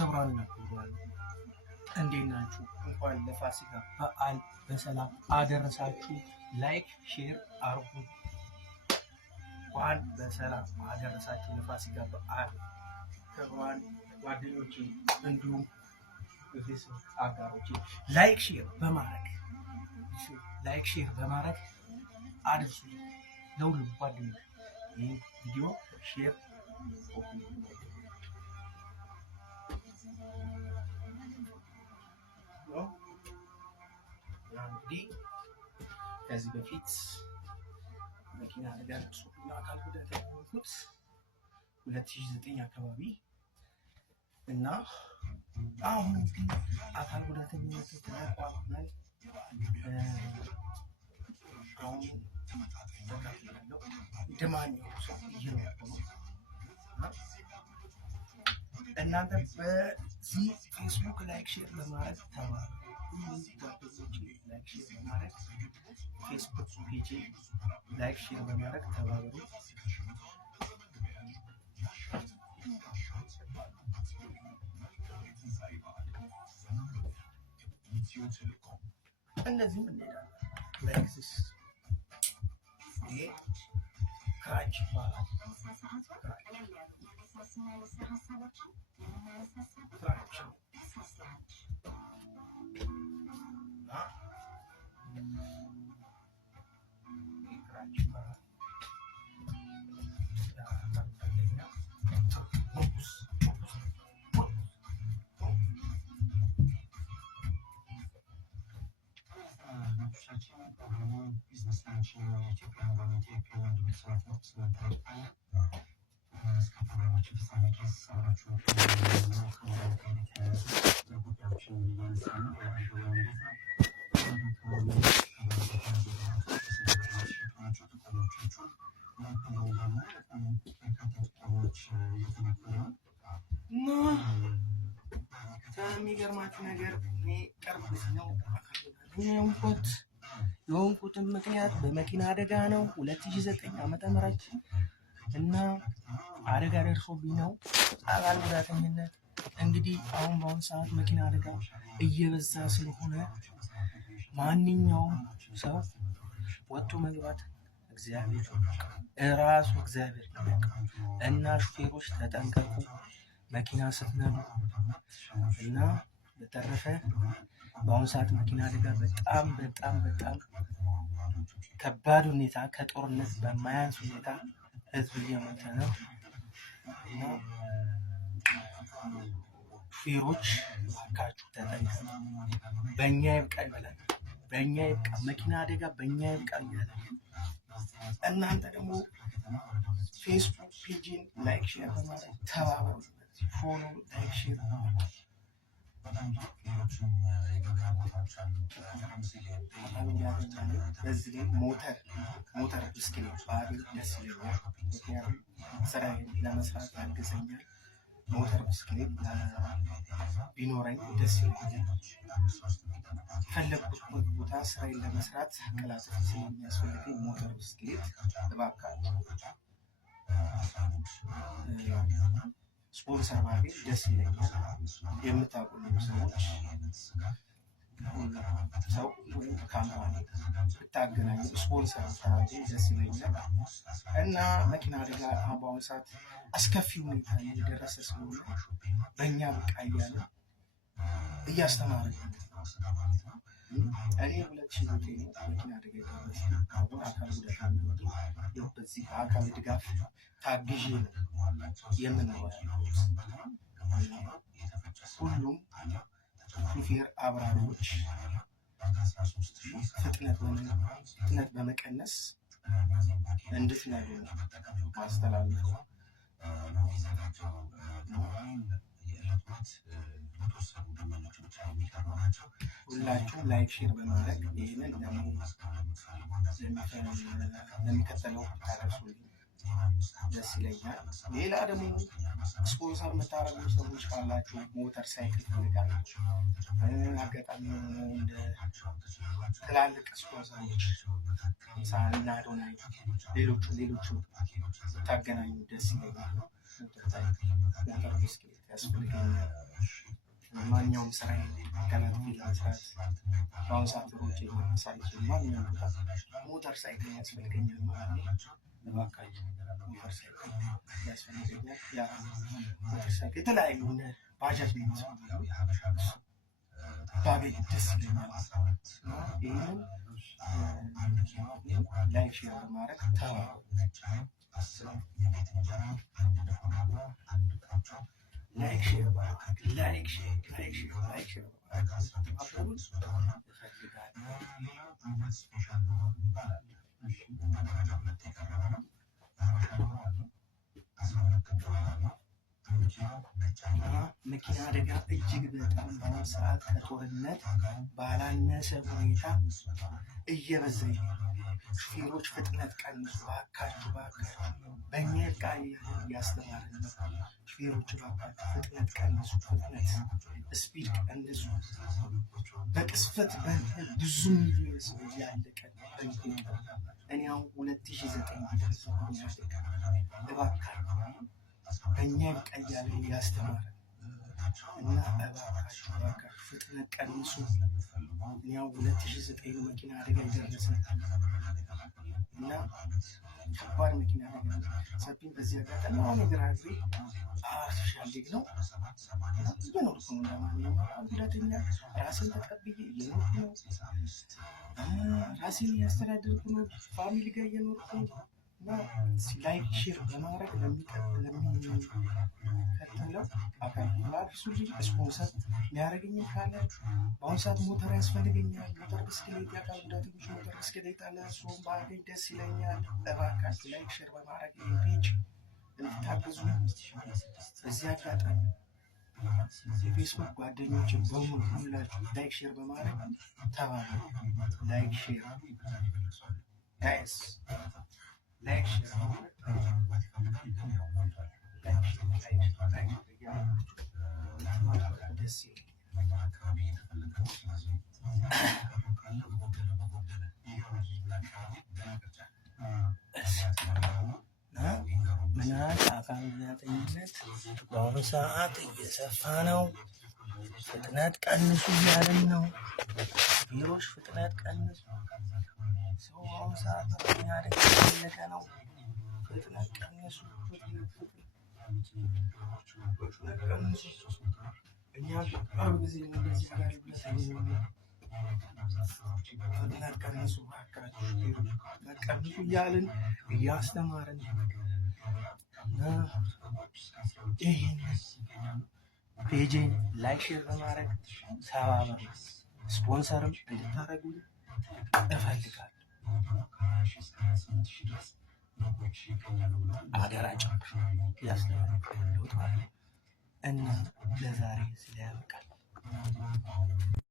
ክብራን ነበር እንዴት ናችሁ? እንኳን ለፋሲካ በዓል በሰላም አደረሳችሁ። ላይክ ሼር አርጉ። እንኳን በሰላም አደረሳችሁ ለፋሲካ በዓል። ክብራን ጓደኞቼ እንዲሁም የፌስቡክ አጋሮቼ ላይክ ሼር በማድረግ አድርሱ ለሁሉም ጓደኞች ይህ ቪዲዮ ሼር እንግዲህ ከዚህ በፊት መኪና አደጋ ደርሶብኝ አካል ጉዳት ያደረኩት 2009 አካባቢ እና አሁን ግን አካል ጉዳተኝነት ተቋቁሟል። አሁን ተካፍላለሁ እንደማንኛውም ሰው እየኖርኩ ነው። እናንተ በዚህ ፌስቡክ ላይክ ሼር በማድረግ ተባበሩ። ላይክ ሼር በማድረግ ፌስቡክ ፔጅ ላይክ ሼር በማድረግ ተባበሩ። እነዚህም እንሄዳለን። ለክስስ ይሄ ክራንች ይባላል። የሚገርማችሁ ነገር እኔ ቅርብ ነው የሆንኩትን ምክንያት በመኪና አደጋ ነው 2009 ዓመተ ምህረት እና አደጋ ደርሶብኝ ነው አካል ጉዳተኝነት። እንግዲህ አሁን በአሁኑ ሰዓት መኪና አደጋ እየበዛ ስለሆነ ማንኛውም ሰው ወጥቶ መግባት እግዚአብሔር እራሱ እግዚአብሔር እና ሹፌሮች ተጠንቀቁ መኪና ስትነዱ እና በተረፈ በአሁኑ ሰዓት መኪና አደጋ በጣም ከባድ ሁኔታ ከጦርነት በማያንስ ሁኔታ ህዝብ እየሞተ ነው እና ሹፌሮች እባካችሁ ተጠንቀቁ። በእኛ ይብቃ ይበላል። በእኛ ይብቃ መኪና አደጋ በእኛ ይብቃ እያለ እናንተ ደግሞ ፌስቡክ ፔጅን ላይክ ሼር በማድረግ ተባበሩ። ፎሎ ላይክ ሼር በዚህ ላይ ሞተር ብስክሌት ባገኝ ደስ ይለኛል። ምክንያቱም ስራዬን ለመስራት ያግዘኛል። ሞተር ብስክሌት ቢኖረኝ ደስ ይለኛል። ፈለግኩት ቦታ ስራዬን ለመስራት ቀላጥፍ ስለሚያስፈልገኝ ሞተር ብስክሌት እባካለሁ ስፖንሰር ባገኝ ደስ ይለኛል። የምታውቁኝ ሰዎች ሰው ወይም ካምፓኒ ብታገናኙ ስፖንሰር ብታገኝ ደስ ይለኛል እና መኪና አደጋ በአሁኑ ሰዓት አስከፊ ሁኔታ እየደረሰ ስለሆነ በእኛ ብቃ እያለ እያስተማረ እኔ 2009 መኪና አደጋ የደረሰ አሁን አካል ጉዳት በዚህ በአካል ድጋፍ ታግዤ ነው የምኖረው። ሁሉም ሹፌር አብራሪዎች ፍጥነት በመቀነስ እንድትነዱ ማስተላለፍ ሁላችሁም ላይክ ሼር በማድረግ ይህንን ለሚከተለው ታደርሱልኝ ደስ ይለኛል። ሌላ ደግሞ ስፖንሰር የምታደርጉ ሰዎች ካላችሁ ሞተር ሳይክል ፈልጋላችሁ አጋጣሚ እንደ ትላልቅ ስፖንሰሮች ሳና ዶናይ ሌሎቹ ታገናኙ ደስ ይለኛል። ሞተር ብስክሌት ያስፈልገኛል። ማንኛውም ስራ ቀናት መስራት በአሁኑ ሰዓት ሮጬ ሳልች ማንኛውም ሞተር ሳይክል ያስፈልገኛል ማለት ነው። እባካችሁ ሞተር ሳይክል ያስፈልገኛል። ያ ሞተር ሳይክል የተለያዩ ባጃጅ የሚመስሉ ባገኝ ደስ ይለኛል። ይህንን ላይክ ሼር በማድረግ ተባበሩ። ላይክ ሼር መኪና አደጋ እጅግ በጣም በአሁኑ ሰዓት ከጦርነት ባላነሰ ሁኔታ እየበዛ ሹፌሮች ፍጥነት ቀንሱ፣ ባካችሁ በእኛ ዕቃ እያስተማርን ነው። ሹፌሮች ባካችሁ ፍጥነት ቀንሱ፣ ፍጥነት ስፒድ ቀንሱ። በቅስፈት ብዙ ሚሊዮን ሰው እያለቀ እኔ አሁን 2009 እባካችሁ በእኛ ዕቃ እያለ እያስተማርን እና እባካችሁ ፍጥነት ቀንሱ። ያው 2009 መኪና አደጋ የደረሰ እና ከባድ መኪና አደጋ ሰፊን በዚህ አጋጣሚ አሁን የግራቪ አርቲፊሻል ሊግ ነው እየኖርኩ ነው። እንደማንኛውም ጉዳተኛ ራሴን ተቀብዬ እየኖርኩ ነው። ራሴን እያስተዳደርኩ ነው። ፋሚሊ ጋር እየኖርኩ ነው። ላይክ ሼር በማድረግ ለሚከተለው አካል ላድርሱልኝ። ስፖንሰር ሊያደርገኝ ካለ በአሁኑ ሰዓት ሞተር ያስፈልገኛል። ሞተር ብስክሌት የአካል ጉዳተኞች ሞተር ብስክሌት አለ። እሱም ባገኝ ደስ ይለኛል። እባካችሁ ላይክ ሼር በማድረግ ፔጅ እንድታግዙ በዚህ አጋጣሚ የፌስቡክ ጓደኞች በሙሉ ሁላችሁ ላይክ ሼር በማድረግ ተባበሩ። ላይክ ሼር ጋይስ ላይክ ሼር ምናልባት አካል ጉዳተኝነት በአሁኑ ሰዓት እየሰፋ ነው። ፍጥነት ቀንሱ እያለን ነው። ቢሮዎች ፍጥነት ቀንሱ። ሰው አሁኑ ሰዓት መኪና አደጋ እያለቀ ነው። ፍጥነት ቀንሱ። እኛ ቅርብ ጊዜ እንደዚህ ጋር ፍጥነት ቀንሱ ቀንሱ እያልን እያስተማርን ይህን ፔጅን ላይክ ሼር በማድረግ ተባበሩ። ስፖንሰርም እንድታደርጉ እፈልጋለሁ። አገራችን ያስተላልፋል እና ለዛሬ ስለያበቃል።